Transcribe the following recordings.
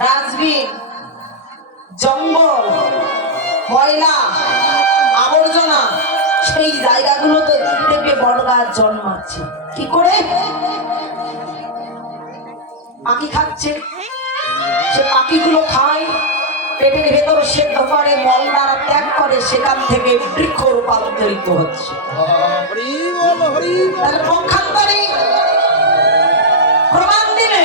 Dustbin জঙ্গল ময়লা আবর্জনা সেই জায়গাগুলোতে দেখবে বড় গাছ জন্মাচ্ছে। কি করে? পাখি খাচ্ছে। সে পাখিগুলো খায় পেটের ভেতর সেদ্ধ করে মল দ্বারা ত্যাগ করে সেখান থেকে বৃক্ষ রূপান্তরিত হচ্ছে। তাহলে পক্ষান্তরে প্রমাণ দিলে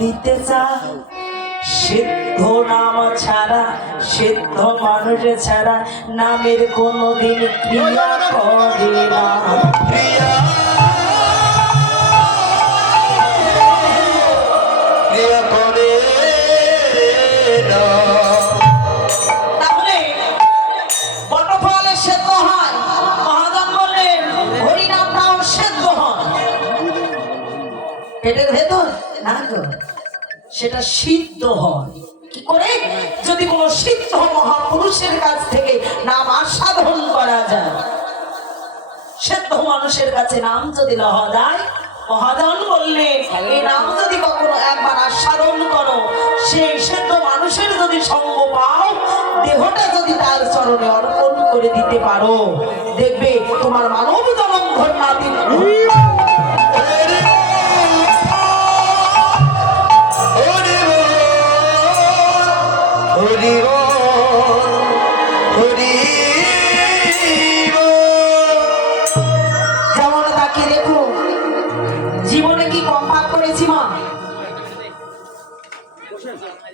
নিতে চাও? সিদ্ধ নাম ছাড়া সিদ্ধ মানুষ ছাড়া নামের কোনো দিন ক্রিয়া করে না। সেটা সিদ্ধ হয়। কি করে? যদি কোনো সিদ্ধ মহাপুরুষের কাছ থেকে নাম আস্বাদন করা যায়, সিদ্ধ মানুষের কাছে নাম যদি লওয়া যায় মহাজন বললেন এই নাম যদি কখনো একবার আস্বাদন করো সেই সিদ্ধ মানুষের যদি সঙ্গ পাও, দেহটা যদি তার চরণে অর্পণ করে দিতে পারো। দেখবে তোমার মানব জনম ধন্যাদিন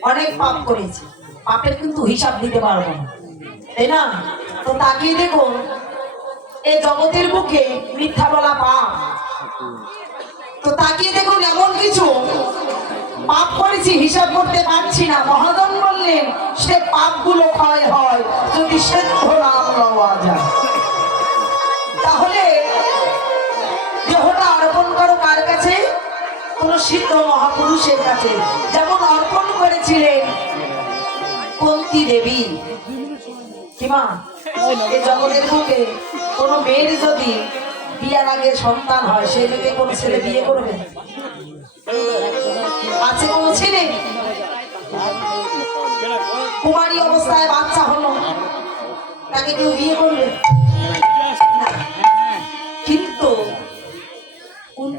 অনেক পাপ করেছি। পাপের কিন্তু হিসাব দিতে পারব না। তাই না? তো তাকিয়ে দেখো এই জগতের বুকে মিথ্যা বলা পাপ। তো তাকিয়ে দেখুন, এমন কিছু পাপ করেছি, হিসাব করতে পারছি না। মহাজন বললেন, সে পাপগুলো ক্ষয় হয়, যদি সেদ্ধ নাম যায়। তাহলে কোন সিদ্ধ মহাপুরুষের কাছে যেমন অর্পণ করেছিলেন কুন্তী দেবী। কিমা এই জগতের বুকে কোন মেয়ের যদি বিয়ার আগে সন্তান হয়, সেই মেয়েকে কোন ছেলে বিয়ে করবে? আছে কোন ছেলে? কুমারী অবস্থায় বাচ্চা হলো, তাকে কেউ বিয়ে করবে?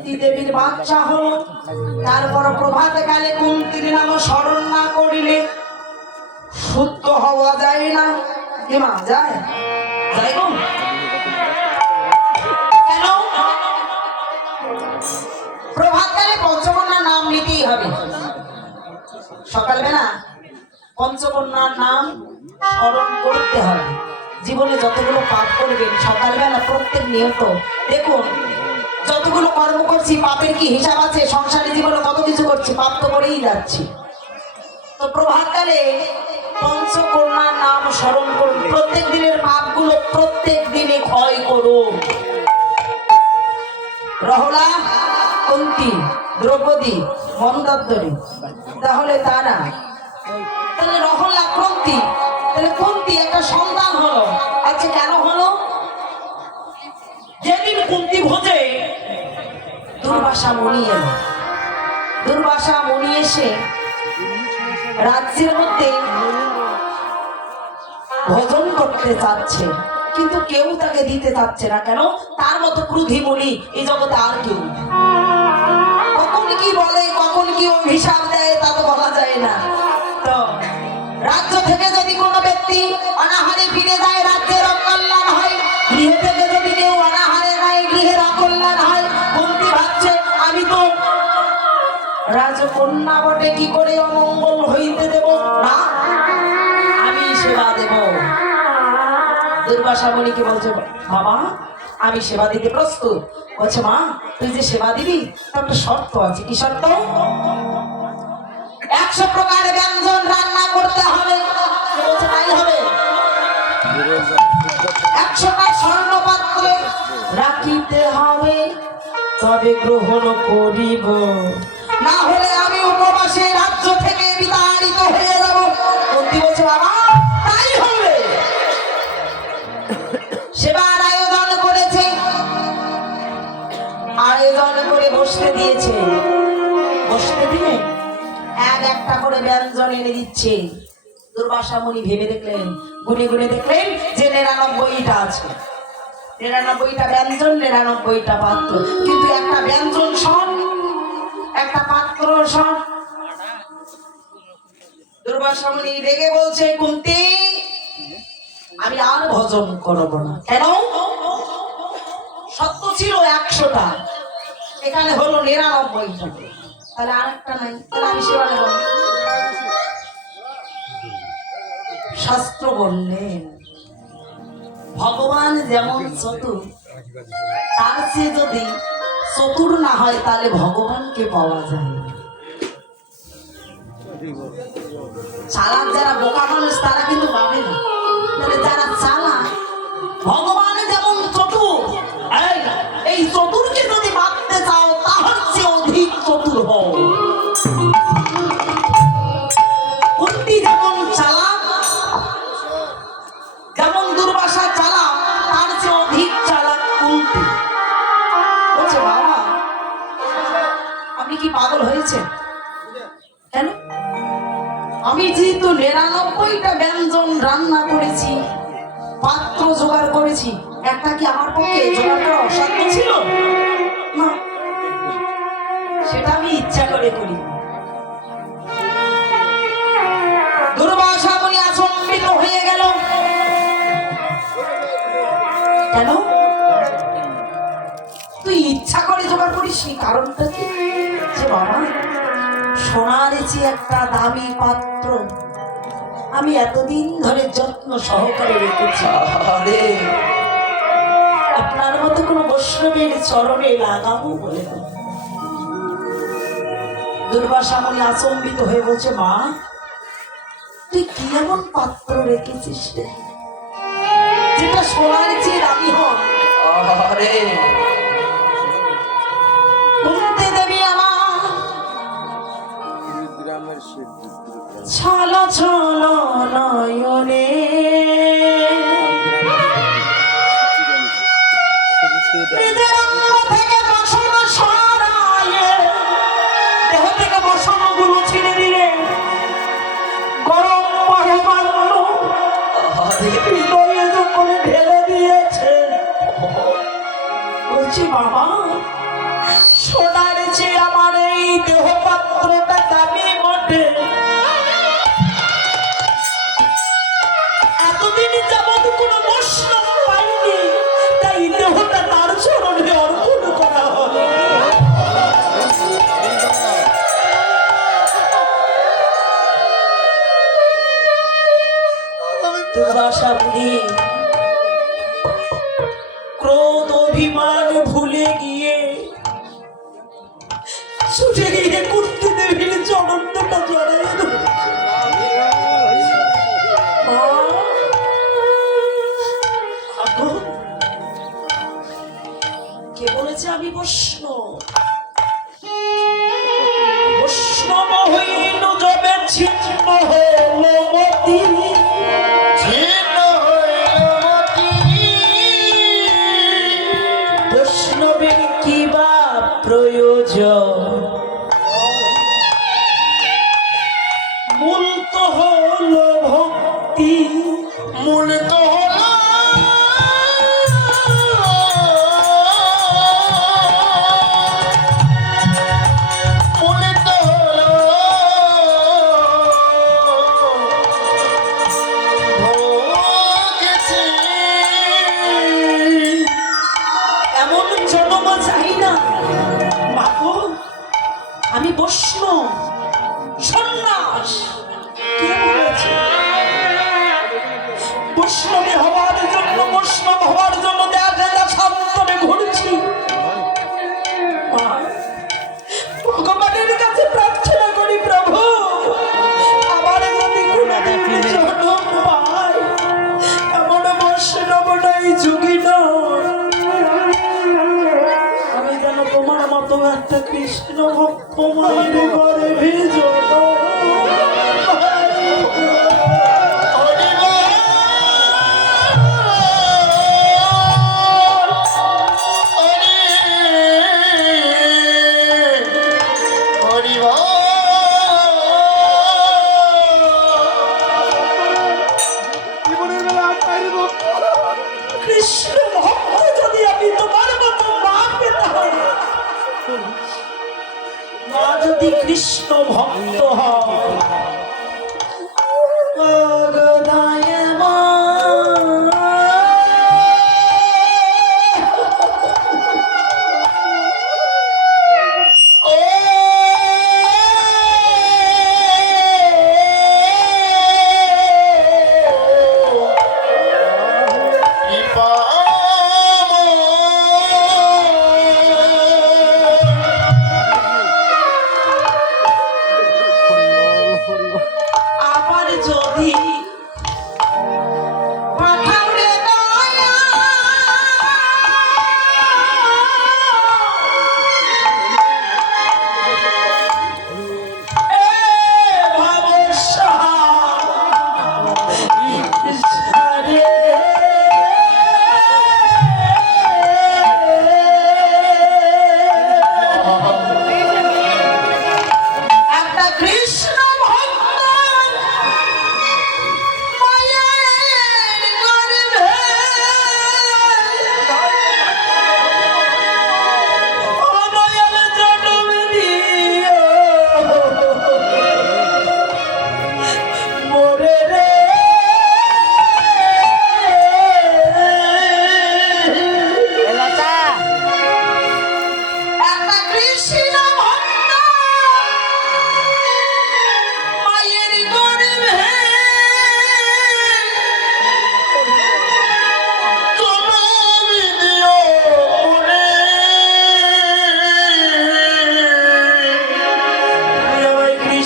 কুন্তি দেবীর বাচ্চা হলো তারপর প্রভাতে কালে কুন্তির নাম স্মরণ না করিলে শুদ্ধ হওয়া যায় না। কিমা যায়? গো? কেন? নাম নিতেই হবে। সকালবেলা পঞ্চকন্যার নাম স্মরণ করতে হবে। জীবনে যতগুলো পাপ করবেন, সকালবেলা প্রত্যেক নিয়ত। দেখুন যতগুলো কর্ম করছি, পাপের কি হিসাব আছে? সংসারী জীবনে কত কিছু করছি, পাপ তো করেই যাচ্ছি। তো প্রভাতকালে পঞ্চকন্যার নাম স্মরণ করুন। প্রত্যেক দিনের পাপগুলো প্রত্যেক দিনে ক্ষয় করুন। রহলা, কুন্তি, দ্রৌপদী মন্দোদরী তাহলে তারা। তাহলে রহলা, কুন্তি, তাহলে কুন্তি একটা সন্তান হলো। আচ্ছা কেন হলো? যেদিন কুন্তি ভোজে দুর্বাসা মনি এলো। দুর্বাসা মনি এসে রাজ্যের মধ্যে ভোজন করতে চাচ্ছে, কিন্তু কেউ তাকে দিতে চাচ্ছে না। কেন? তার মতো ক্রুধি মনি এই জগতে আর কেউ কখন কি বলে, কখন কি অভিশাপ দেয়, তা তো বলা যায় না। তো, রাজ্য থেকে যদি কোনো ব্যক্তি অনাহারে ফিরে যায়, রাজ্যের অকল্যাণ রাজকন্যা বটে, কি করে অমঙ্গল হইতে দেব? না আমি সেবা দেব। দুর্বাসা বলছে, বাবা, আমি সেবা দিতে প্রস্তুত। বলছে, মা, তুই যে সেবা দিবি, তার একটা শর্ত আছে। কি শর্ত? একশো প্রকার ব্যঞ্জন রান্না করতে হবে। হবে। একশোটা স্বর্ণ রাখিতে হবে। তবে গ্রহণ করিব। না বিতাড়িত হয়ে যাব। কুন্তি বলছে বাবা তাই হবে। সেবার আয়োজন করেছে। আয়োজন করে বসতে দিয়েছে। বসতে দিয়ে এক একটা করে ব্যঞ্জন এনে দিচ্ছে। দুর্বাসা মুনি ভেবে দেখলেন, গুনে গুনে দেখলেন যে নিরানব্বইটা আছে। নিরানব্বইটা ব্যঞ্জন, নিরানব্বইটা পাত্র। কিন্তু একটা ব্যঞ্জন সব একটা পাত্র সব দুর্বাসা মুনি রেগে বলছে, কুন্তি, আমি আর ভজন করব না। কেন? সত্য ছিল একশোটা। এখানে হলো তাহলে আরেকটা নাই। তাহলে আমি শাস্ত্র বললেন, ভগবান যেমন চতুর, তার চেয়ে যদি চতুর না হয়, তাহলে ভগবানকে পাওয়া যায় চালাক যারা বোকা মানুষ তারা কিন্তু পাবে না। যারা চালাক রান্না করেছি, পাত্র জোগাড় করেছি, একটা কি আমার পক্ষে জোগাড় করা অসাধ্য ছিল? না। সেটা আমি ইচ্ছা করে করি। তুই ইচ্ছা করে জোগাড় করিস কারণটা কি? যে বাবা, সোনার যে একটা দামি পাত্র আমি এতদিন ধরে যত্ন সহকারে রেখেছি। আরে আপনার মতো কোনো বৈষ্ণবের চরণে লাগাবো বলে না। দুর্বাসা মনে আচম্বিত হয়ে বলছে মা তুই কি এমন পাত্র রেখেছিস রে? যেটা সোনার চেয়ে দামি হয় আরে গরম পরমান্ন আরে হৃদয়ে যখন ঢেলে দিয়েছে বলছি বাবা ক্রোধ অভিমান ভুলে গিয়ে এমন জনম চাই না। মাগো আমি বৈষ্ণব। সন্ন্যাস। বৈষ্ণবী হওয়ার জন্য, বৈষ্ণব হওয়ার জন্য দেখা যায় সান্তরে তোমার ঘরে ভিজো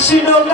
কৃষ্ণ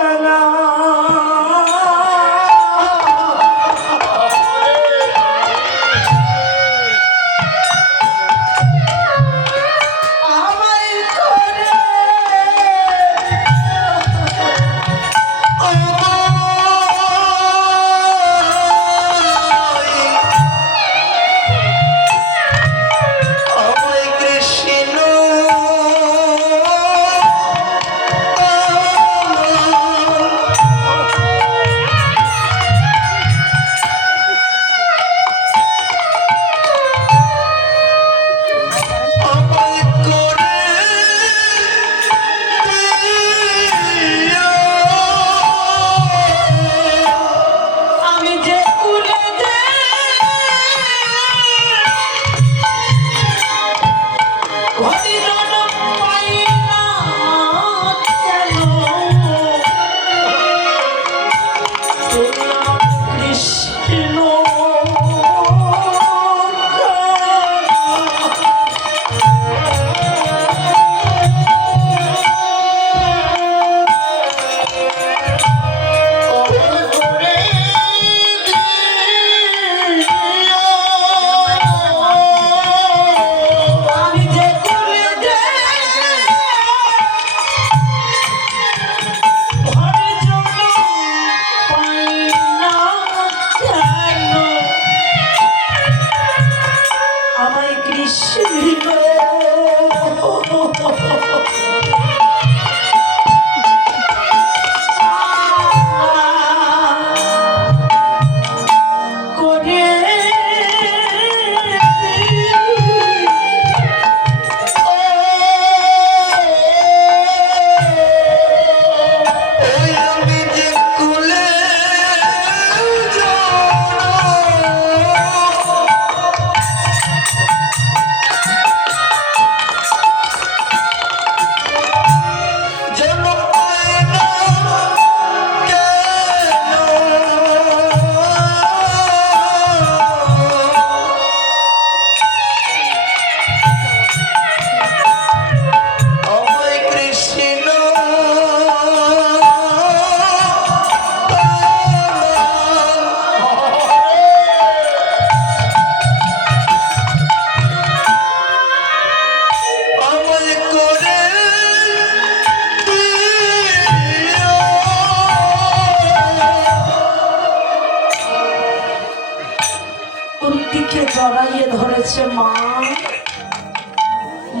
ভক্তিকে জড়াইয়ে ধরেছে মা।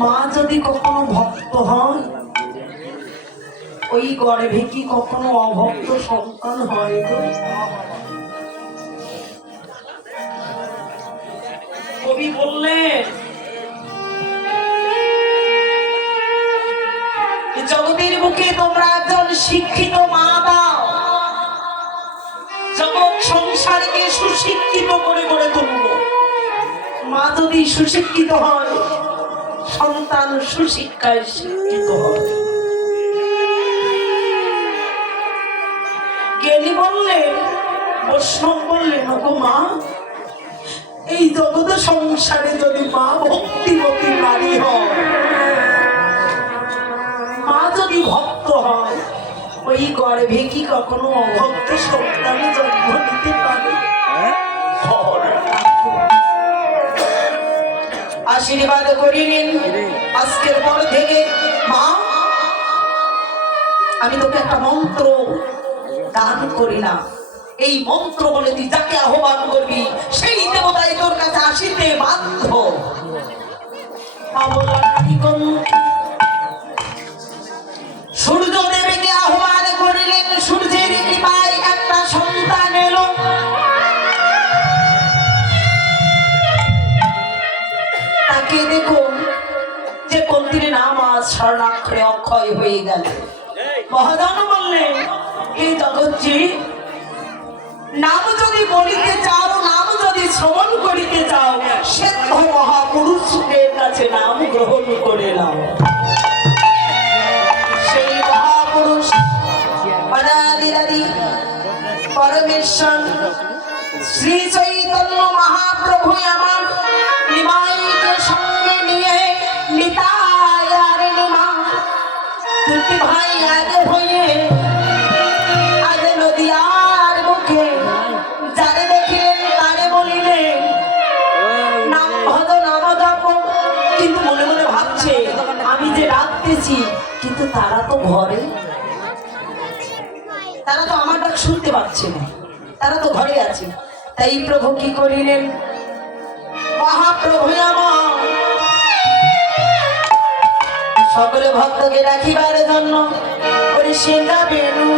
মা যদি কখনো ভক্ত হন, ওই গর্ভে কি কখনো অভক্ত সন্তান হয় কবি বললেন, জগতের বুকে তোমরা একজন শিক্ষিত মা দাও। জগৎ সংসারকে সুশিক্ষিত করে গড়ে তুলবো। মা যদি সুশিক্ষিত হয় সন্তান সুশিক্ষায় শিক্ষিত হয় জ্ঞানী বললেন বৈষ্ণব বললেন ওগো মা এই জগৎ সংসারে যদি মা ভক্তিমতী নারী হয় মা যদি ভক্ত হয় ওই গর্ভে কি কখনো অভক্ত সন্তান জন্ম নিতে পারে? আশীর্বাদ করি নিন। আজকের পর থেকে মা আমি তোকে একটা মন্ত্র দান করি না এই মন্ত্র বলে তুই যাকে আহ্বান করবি সেই দেবতাই তোর কাছে আসিতে বাধ্য। অক্ষয় হয়ে গেল। মহাজন বললেন এই জগৎজি নাম যদি বলিতে চাও নাম যদি শ্রবণ করিতে চাও সেদ্ধ মহাপুরুষদের কাছে নাম গ্রহণ করে নাও। সেই মহাপুরুষ অনাদিরাদি পরমেশ্বর শ্রী চৈতন্য মহাপ্রভু আমার ডাকতেছি কিন্তু তারা তো ঘরে। তারা তো আমার ডাক শুনতে পাচ্ছে না। তারা তো ঘরে আছে। তাই প্রভু কি করিলেন? মহাপ্রভু সকলে ভক্তকে রাখিবার জন্য পরিষেবা বেনু